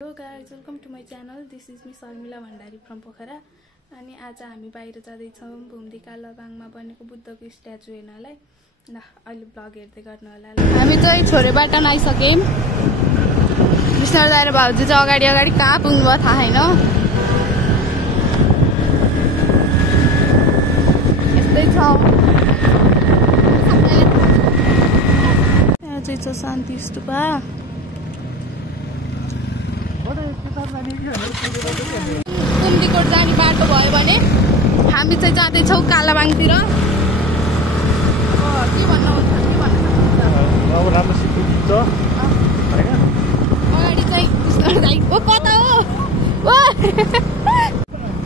Hello guys, welcome to my channel. This is me Sharmila Bhandari from Pokhara. अनि आज हामी बाहिर जाँदै छौं भूमदी कालाबाङमा बनेको बुद्धको स्ट्याचु हेर्नलाई। ल अहिले ब्लग हेर्दै गर्नु होला। हामी चाहिँ छोरेबाट आइसक्यौं। विष्णु दाइ र भाउजू चाहिँ अगाडि कहाँ पुग्नुभयो थाहा छैन। यस्तै छ। यहाँ चाहिँ छ शान्ति स्तूपा। कुम्दीकोट जाने बाटो भयो भने हामी चाहिँ जाँदैछौँ कालाबाङतिर। के भन्नुहुन्छ अगाडि चाहिँ कता हो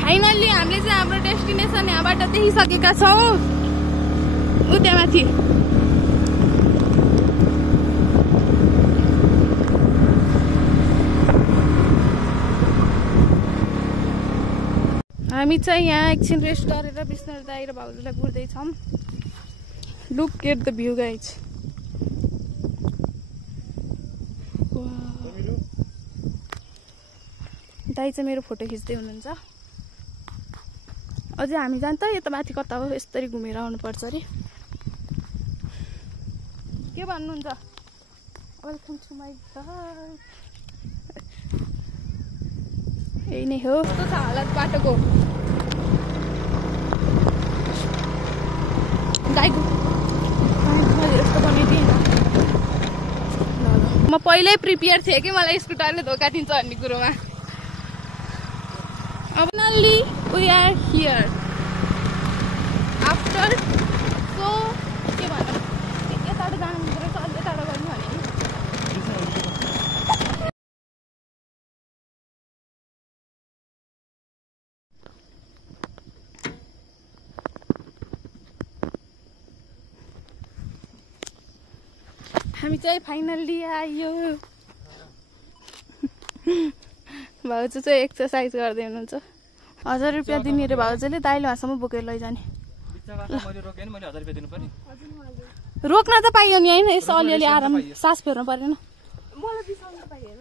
फाइनल्ली हामीले चाहिँ हाम्रो डेस्टिनेसन यहाँबाट देखिसकेका छौँ। त्यहाँमाथि हामी चाहिँ यहाँ एकछिन रेस्ट गरेर विष्णु दाइ र भाउजूलाई गुड्दै छौं। Look at the view guys. दाइ चाहिँ मेरो फोटो खिच्दै हुनुहुन्छ। अझै हामी जान्छ यता माथि कता हो यसरी घुमेर आउनुपर्छ अरे। के भन्नुहुन्छ? वेलकम टु माई घर। यही नै हो। कस्तो छ हालत बाटोको? गाईको यस्तो बनाइदिएन। म पहिल्यै प्रिपेयर थिएँ कि मलाई स्कुटरले धोका दिन्छ भन्ने कुरोमा। Finally we are here after so के भन्नु यताबाट जानु पर्छ अलि यताबाट गर्नु भने हामी चाहिँ फाइनल्ली आयो। भाउजू चाहिँ एक्सर्साइज गर्दै हुनुहुन्छ। 1000 रुपैयाँ दिने रे भाउजूले दाइले वहाँसम्म बोकेर लैजाने। रोक्न त पाइयो नि हैन, यसो अलिअलि आराम सास फेर्नु परेन। मलाई बिसाउनु पाइएन।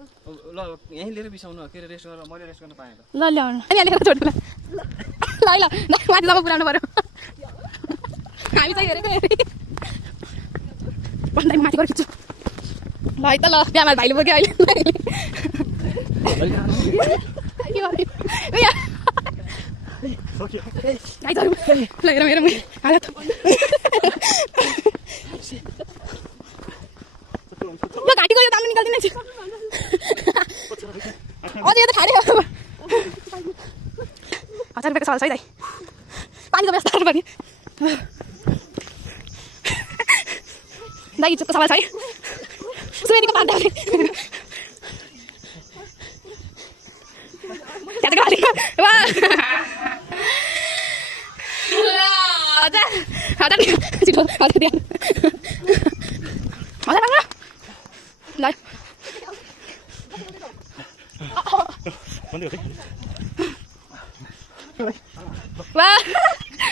ल यही लिएर बिसाउनु के रेस्ट गरेर मैले रेस्ट गर्न पाएँ त। ल ल्याउनु। अनि अलिअलि छोड्नु। ल माथि जम्मा पुराउनु पर्यो। हामी चाहिँ हेरेको हेरे। भन्दै माथि गएर खिच्छु। ल है त ल बिहामा भाइले बोक्यो अहिले। घाँटी गयो दाम निकाल्दिन अझै त खाडे 1000 रुपियाँको सवाल छ है दाइ। पानीको व्यवस्था गर्नुपर्ने दाइ। इज्जतको सवाल छ है। सुवेदीको पार्दा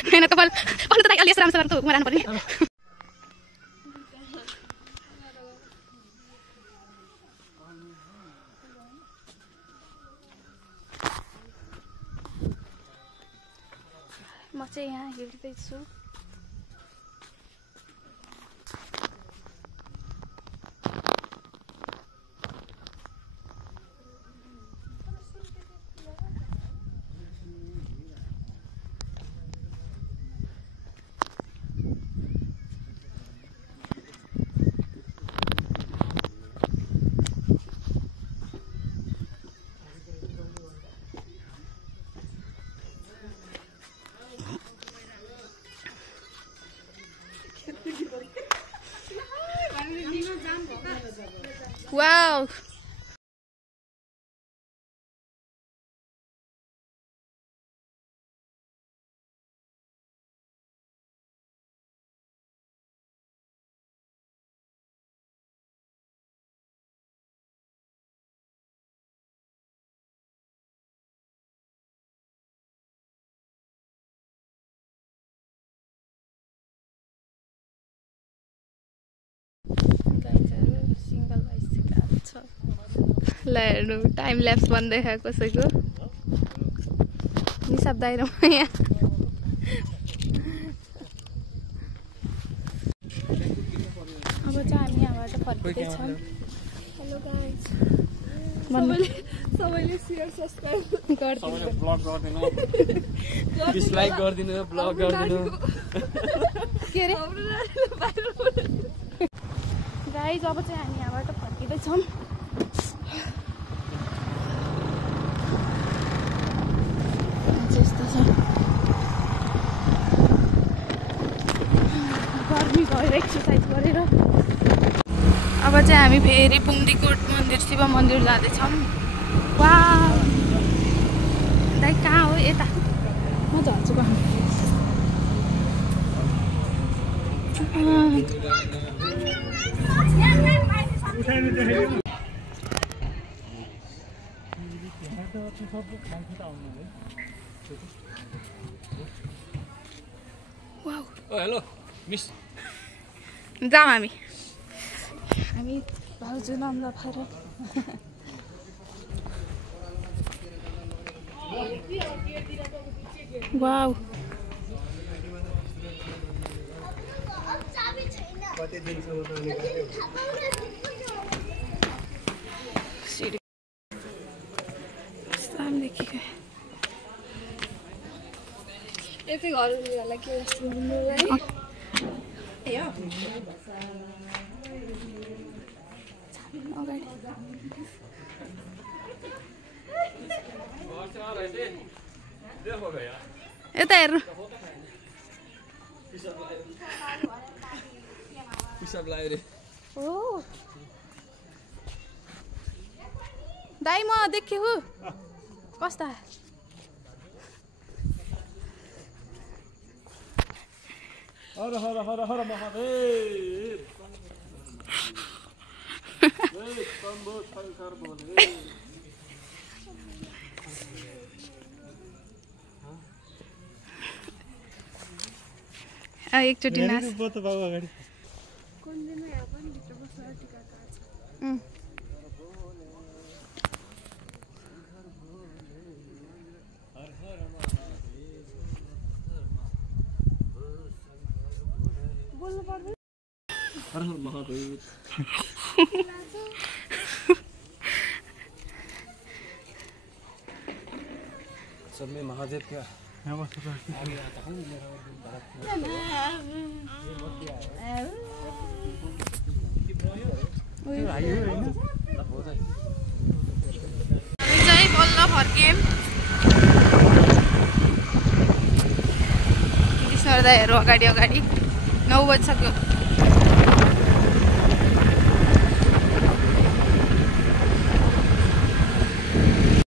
मेहनत फल त अलि यस्तो राम्रोसँग त हुकुमा राख्नु पर्ने। म चाहिँ यहाँ हेर्दैछु। Wow. Guys, single bicycle. ल हेर्नु टाइम ल्याप्स बन्दै छ कसैको निशब्दाइ र यहाँ अब चाहिँ हामी यहाँबाट फर्किँदैछौँ हेलो गाइज सबैले शेयर सब्स्क्राइब गरिदिनु ब्लग गरिदिनु डिसलाइक गरिदिनु ब्लग गरिदिनु के रे गाइज अब चाहिँ हामी यहाँबाट फर्किँदैछौँ गर्मी भएर एक्सर्साइज गरेर अब चाहिँ हामी फेरि बुङ्दीकोट मन्दिर शिव मन्दिर जाँदैछौँ वा दाइ कहाँ हो यता म झन्छु हेलो मिस जाऊँ हामी भाउजू नम्दा भएर वाउ सामदेखि यतै घरलाई के यता हेर्नु दाइ म देखेँ हो कस्ता हर हर हर हर महादेव एकचोटि नाच हर हर महादेव सब में महादेव क्या बल्ल फर्कियौँ हेरौँ अगाडि 9 बजिसक्यो